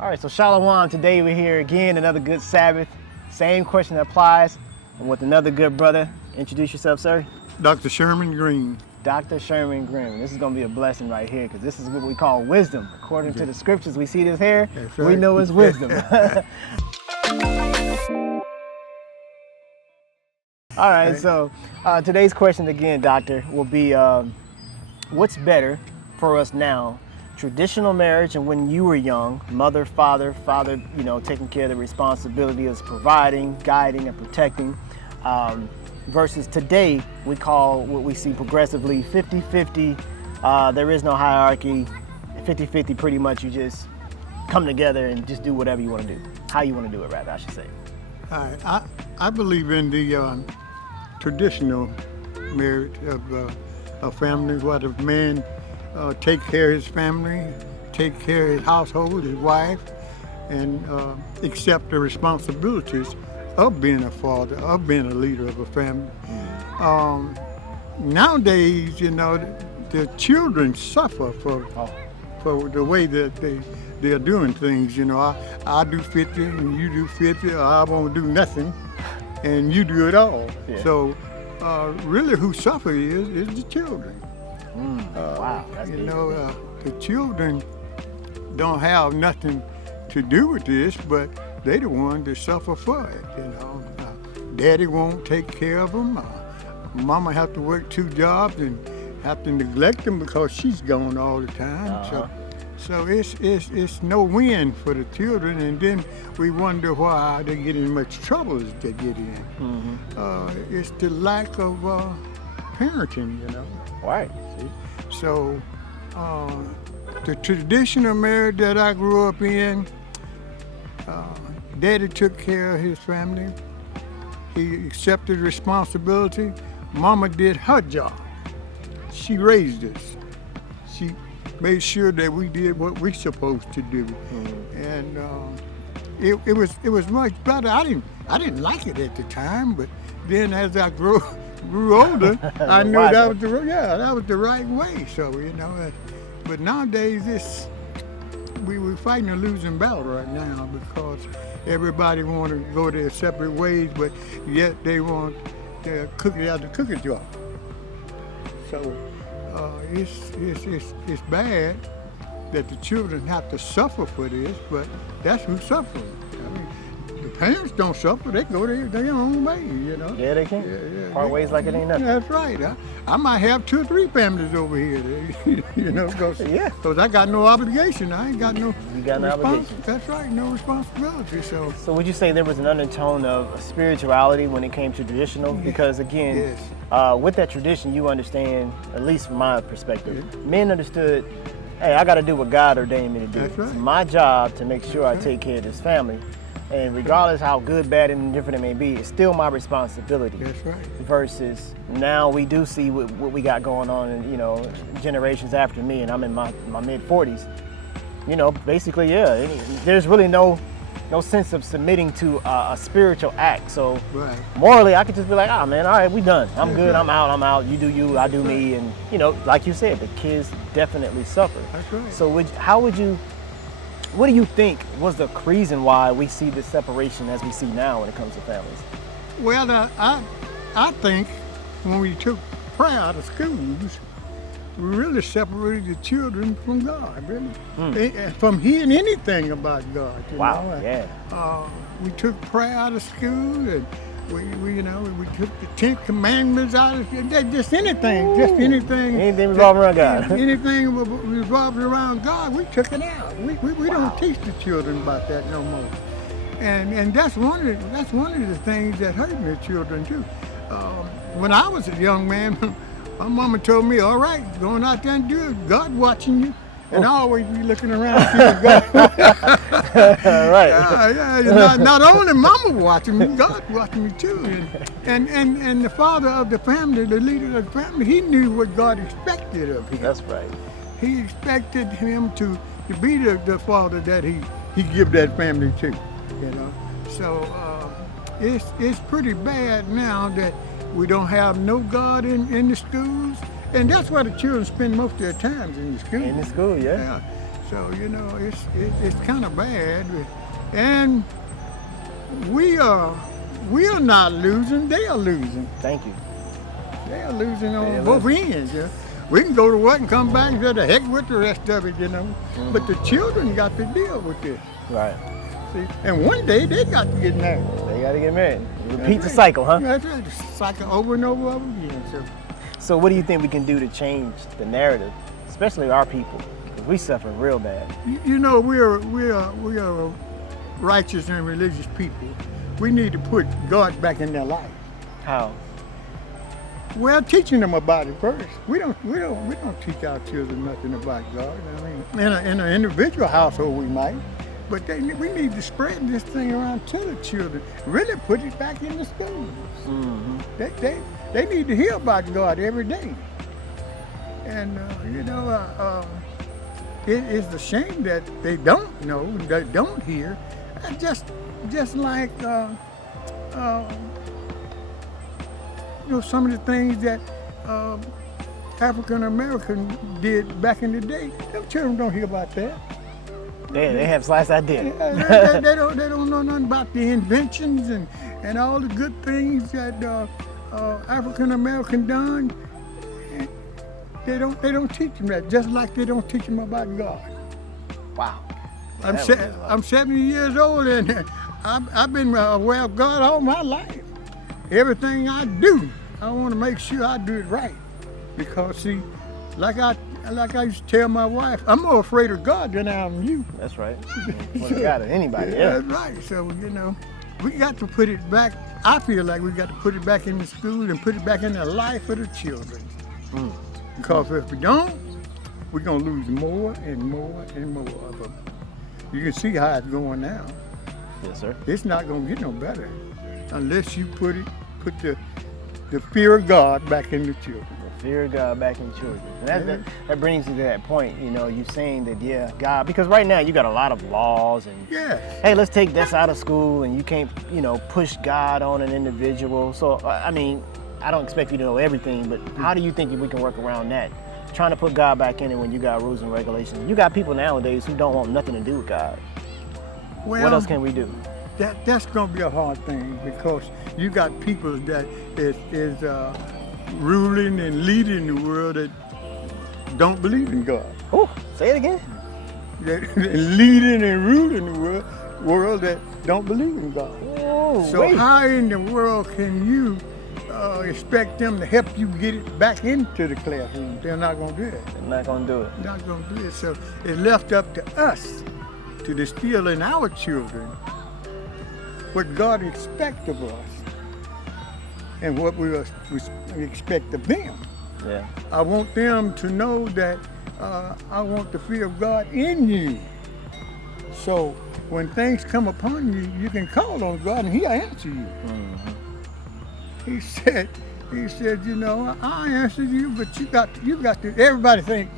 All right, so Shalom, today we're here again, another good Sabbath. Same question applies, and with another good brother. Introduce yourself, sir. Dr. Sherman Green. Dr. Sherman Green. This is going to be a blessing right here, because this is what we call wisdom. According to the scriptures, we see this here, right. We know it's wisdom. All right, so today's question again, Doctor, will be what's better for us now? Traditional marriage and when you were young, mother, father, taking care of the responsibility of providing, guiding, and protecting, versus today, we call what we see progressively 50-50. There is no hierarchy. 50-50, pretty much you just come together and just do whatever you want to do. How you want to do it, rather, I should say. All right. I believe in the traditional marriage of families, where the man take care of his family, take care of his household, his wife, and accept the responsibilities of being a father, of being a leader of a family. Nowadays, the children suffer for the way that they're doing things. I do 50 and you do 50, or I won't do nothing and you do it all. Yeah. So really who suffer is the children. Wow, that's deep. The children don't have nothing to do with this, but they the ones that suffer for it. Daddy won't take care of them. Mama have to work 2 jobs and have to neglect them because she's gone all the time. So it's no win for the children, and then we wonder why they get in much trouble as they get in. It's the lack of parenting, Right. So the traditional marriage that I grew up in, Daddy took care of his family. He accepted responsibility. Mama did her job. She raised us. She made sure that we did what we supposed to do. And it was much better. I didn't like it at the time, but then as I grew older, I knew that was the right way. So but nowadays we're fighting a losing battle right now, because everybody want to go their separate ways, but yet they want their cookie out the cookie jar. So it's bad that the children have to suffer for this, but that's who's suffering. The parents don't suffer; they go their own way, Yeah, they can. Part ways like it ain't nothing. That's right. I might have 2 or 3 families over here, because I got no obligation. I ain't got no. You got no obligation. That's right, no responsibility. So would you say there was an undertone of spirituality when it came to traditional? Because again, with that tradition, you understand, at least from my perspective, men understood, hey, I got to do what God ordained me to do. That's right. It's my job to make sure I take care of this family. And regardless how good, bad, and indifferent it may be, it's still my responsibility. That's right. Versus now we do see what we got going on in, generations after me, and I'm in my mid-40s. Basically, there's really no sense of submitting to a spiritual act. So morally, I could just be like, man, all right, we done. I'm good, I'm out. You do you, I do me. And, like you said, the kids definitely suffer. That's right. So what do you think was the reason why we see this separation as we see now when it comes to families? Well, I think when we took prayer out of schools, we really separated the children from God, really. From hearing anything about God. We took prayer out of school, and we took the 10 Commandments out of school. Just anything. Anything revolving around God. Anything revolving around God, we took it out. We don't teach the children about that no more. And that's one of the things that hurt the children too. When I was a young man, my mama told me, all right, going out there and do it, God watching you. And I always be looking around seeing God. Right. Not only mama watching me, God watching me too. And the father of the family, the leader of the family, he knew what God expected of him. That's right. He expected him to be the father that he give that family to. So it's pretty bad now that we don't have no God in the schools. And that's where the children spend most of their time, in the school. In the school, yeah. So it's kind of bad, and we are not losing. They are losing. Thank you. They are losing They are on both ends. Yeah. We can go to work and come back and say the heck with the rest of it, But the children got to deal with this. Right. See, and one day they got to get married. They got to get married. Repeat That's the right. cycle, huh? That's right. The cycle over and over again. So what do you think we can do to change the narrative, especially our people? 'Cause we suffer real bad. We are righteous and religious people. We need to put God back in their life. How? Well, teaching them about it first. We don't teach our children nothing about God. I mean, in an individual household we might, but we need to spread this thing around to the children. Really put it back in the schools. Mm-hmm. They need to hear about God every day. And it is a shame that they don't know, they don't hear. Just like some of the things that African Americans did back in the day. Them children don't hear about that. They have slice idea. They don't know nothing about the inventions and all the good things that African American done. They don't teach them that. Just like they don't teach them about God. Wow. I'm 70 years old and I've been aware of God all my life. Everything I do, I want to make sure I do it right. Because see, like I used to tell my wife, I'm more afraid of God than I am you. That's right. Well, God of anybody. Yeah. That's right. So we got to put it back. I feel like we got to put it back in the school and put it back in the life of the children. Because if we don't, we're gonna lose more and more and more of them. You can see how it's going now. Yes, sir. It's not gonna get no better unless you put the fear of God back in the children. The fear of God back in children. And that brings you to that point. You're saying that God, because right now you got a lot of laws and hey, let's take this out of school, and you can't push God on an individual. So I mean, I don't expect you to know everything, but how do you think we can work around that? Trying to put God back in it when you got rules and regulations. You got people nowadays who don't want nothing to do with God. Well, what else can we do? That's going to be a hard thing because you got people that is ruling and leading the world that don't believe in God. Oh, say it again. Leading and ruling the world that don't believe in God. Oh, so how in the world can you expect them to help you get it back into the classroom? They're not going to do it. They're not going to do it. Not going to do it. So it's left up to us to distill in our children what God expects of us and what we expect of them. Yeah. I want them to know that I want the fear of God in you. So when things come upon you, you can call on God and He'll answer you. Mm-hmm. He said, I answered you, but you got to. Everybody thinks,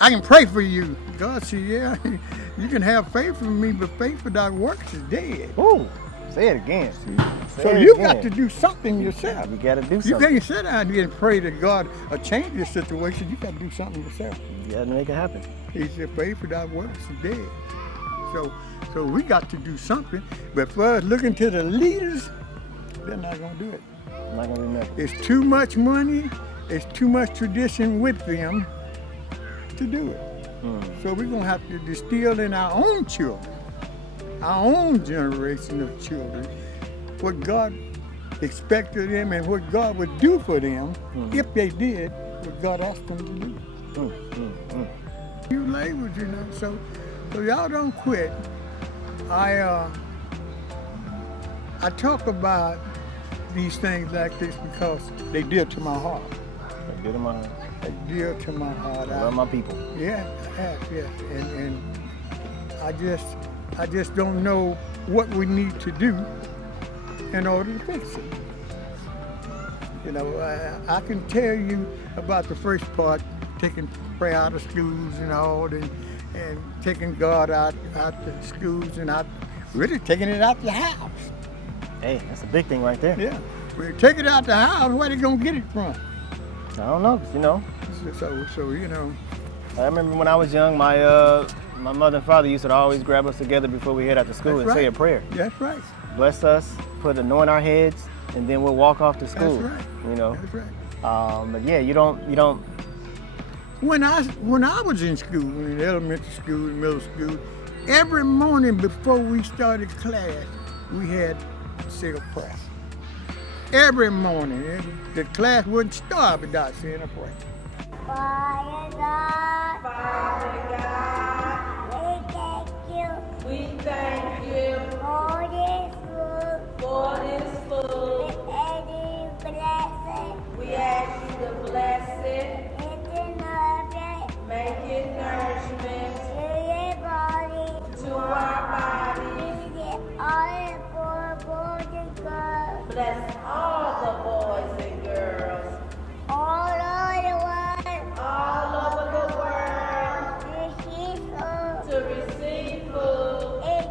I can pray for you. God said, yeah, you can have faith in me, but faith without works is dead. Ooh, say it again. So you got to do something yourself. You got to do something. You can't sit down here and pray that God will change your situation. You got to do something yourself. You got to make it happen. He said, faith without works is dead. So we got to do something. But for us looking to the leaders, they're not going to do it. Not going to do nothing. It's too much money. It's too much tradition with them to do it. So we're going to have to distill in our own children, our own generation of children, what God expected of them and what God would do for them if they did what God asked them to do. You labors, so y'all don't quit. I talk about these things like this because they dear to my heart. They dear to my heart. They dear to my heart. I love my people. Yeah, yes. And I just don't know what we need to do in order to fix it. I can tell you about the first part, taking prayer out of schools and all, and taking God out the schools and really taking it out the house. Hey, that's a big thing right there. Yeah. We take it out the house, where they gonna get it from? I don't know, 'cause So I remember when I was young, my mother and father used to always grab us together before we head out to school and say a prayer. That's right. Bless us, put anoint our heads, and then we'll walk off to school. That's right. You know. That's right. But yeah, you don't. When I was in school, in elementary school, in middle school, every morning before we started class, we had to say a prayer. Every morning, the class wouldn't start without saying a prayer. Father God, we thank you for this food. We ask you to bless it, make it nourishment to our bodies. Bless all the boys and girls all over the world to receive food in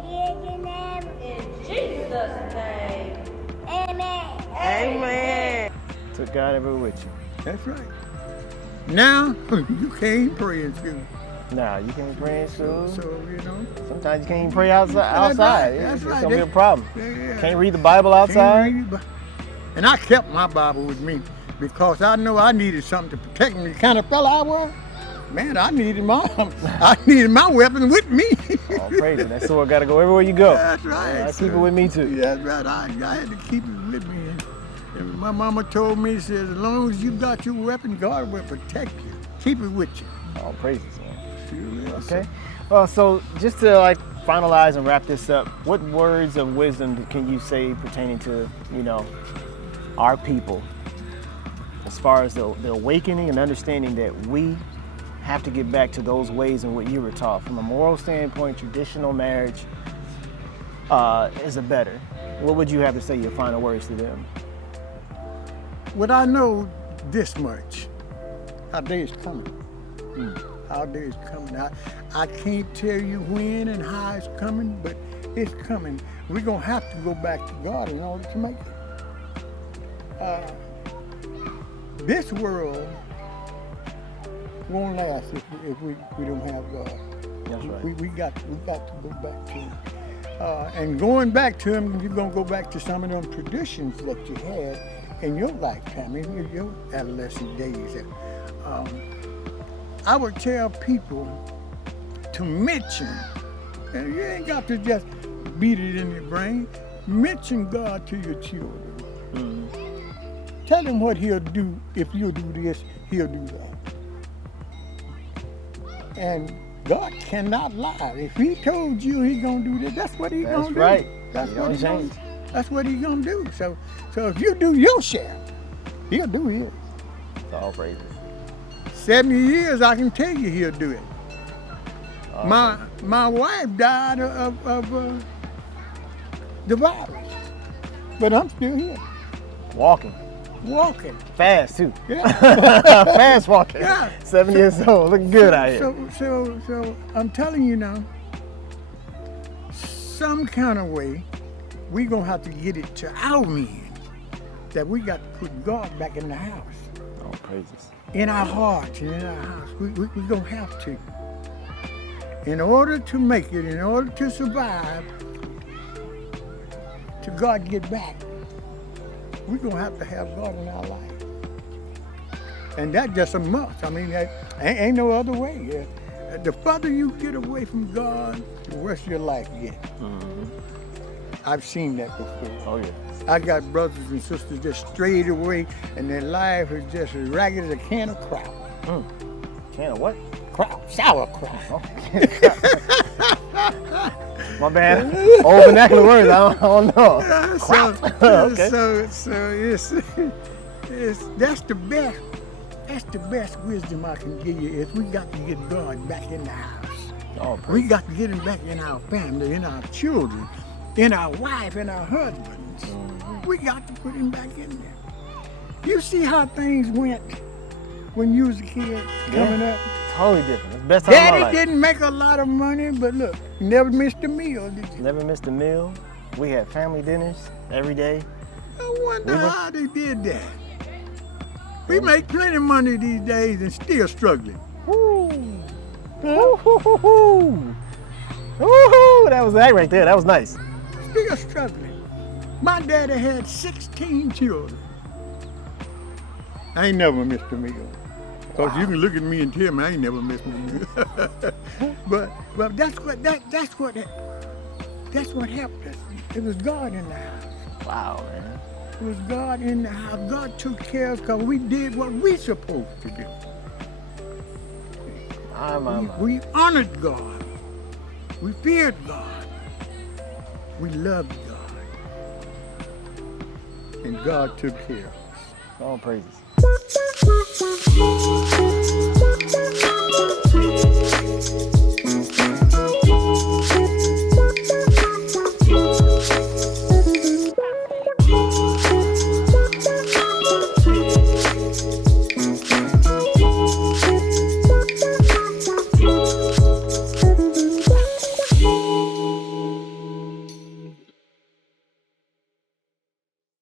Jesus' name. Amen. To God ever with you. That's right. Now, you can't pray in school. Nah, you can't pray in school. So, you know. Sometimes you can't even pray outside. That's It's right. gonna be a problem. Yeah. Can't read the Bible outside. And I kept my Bible with me because I know I needed something to protect me. The kind of fella I was, man, I needed my weapon with me. Oh, praise it. That sword got to go everywhere you go. That's right. I keep it with me too. That's right. I had to keep it with me. And my mama told me, she says, as long as you got your weapon, God will protect you. Keep it with you. Oh, praises, man. Sure is. Okay. Well, so just to finalize and wrap this up, what words of wisdom can you say pertaining to, our people, as far as the awakening and understanding that we have to get back to those ways in what you were taught from a moral standpoint? Traditional marriage is a better. What would you have to say, your final words to them? What I know this much, our day is coming. Our day is coming. I can't tell you when and how it's coming, but it's coming. We're going to have to go back to God in order to make it. This world won't last if we don't have God. That's right. We got to go back to Him. And going back to Him, you're going to go back to some of them traditions that you had in your lifetime, in your adolescent days. I would tell people to mention, and you ain't got to just beat it in your brain, mention God to your children. Tell them what He'll do. If you'll do this, He'll do that. And God cannot lie. If He told you He's gonna do this, that's what He's gonna do. Right. That's what He's gonna do. So if you do your share, He'll do His. All praises. 70 years, I can tell you He'll do it. My wife died of the virus, but I'm still here. Walking. Fast too. Yeah. Fast walking. Yeah. 7 years old. Looking good out here. So I'm telling you now, some kind of way, we're going to have to get it to our men that we got to put God back in the house. Oh, praises. In our hearts and in our house. We're going to have to. In order to make it, in order to survive, to God get back, we're going to have God in our life. And that's just a must. I mean, that ain't no other way. The further you get away from God, the worse your life gets. I've seen that before. Oh, yeah. I got brothers and sisters just strayed away, and their life is just as ragged as a can of kraut. Can of what? Kraut, sauerkraut. Oh, my bad. Old vernacular words. I don't know. Okay. So that's the best. That's the best wisdom I can give you. Is we got to get God back in the house. Oh, we got to get Him back in our family, in our children, in our wife, in our husbands. We got to put Him back in there. You see how things went when you was a kid coming up? Totally different. It's the best time of my Daddy life. didn't make a lot of money, but look, you never missed a meal, did you? Never missed a meal. We had family dinners every day. I wonder how they did that. We make plenty of money these days and still struggling. Woo! Woo-hoo-hoo-hoo. Woo-hoo. That was that right there. That was nice. Still struggling. My daddy had 16 children. I ain't never missed a meal. Cause you can look at me and tell me I ain't never missed a meal. but that's what helped us. It was God in the house. Wow, man. It was God in the house. God took care of us because we did what we supposed to do. My. We honored God. We feared God. We loved God. And God took care of us. All praises.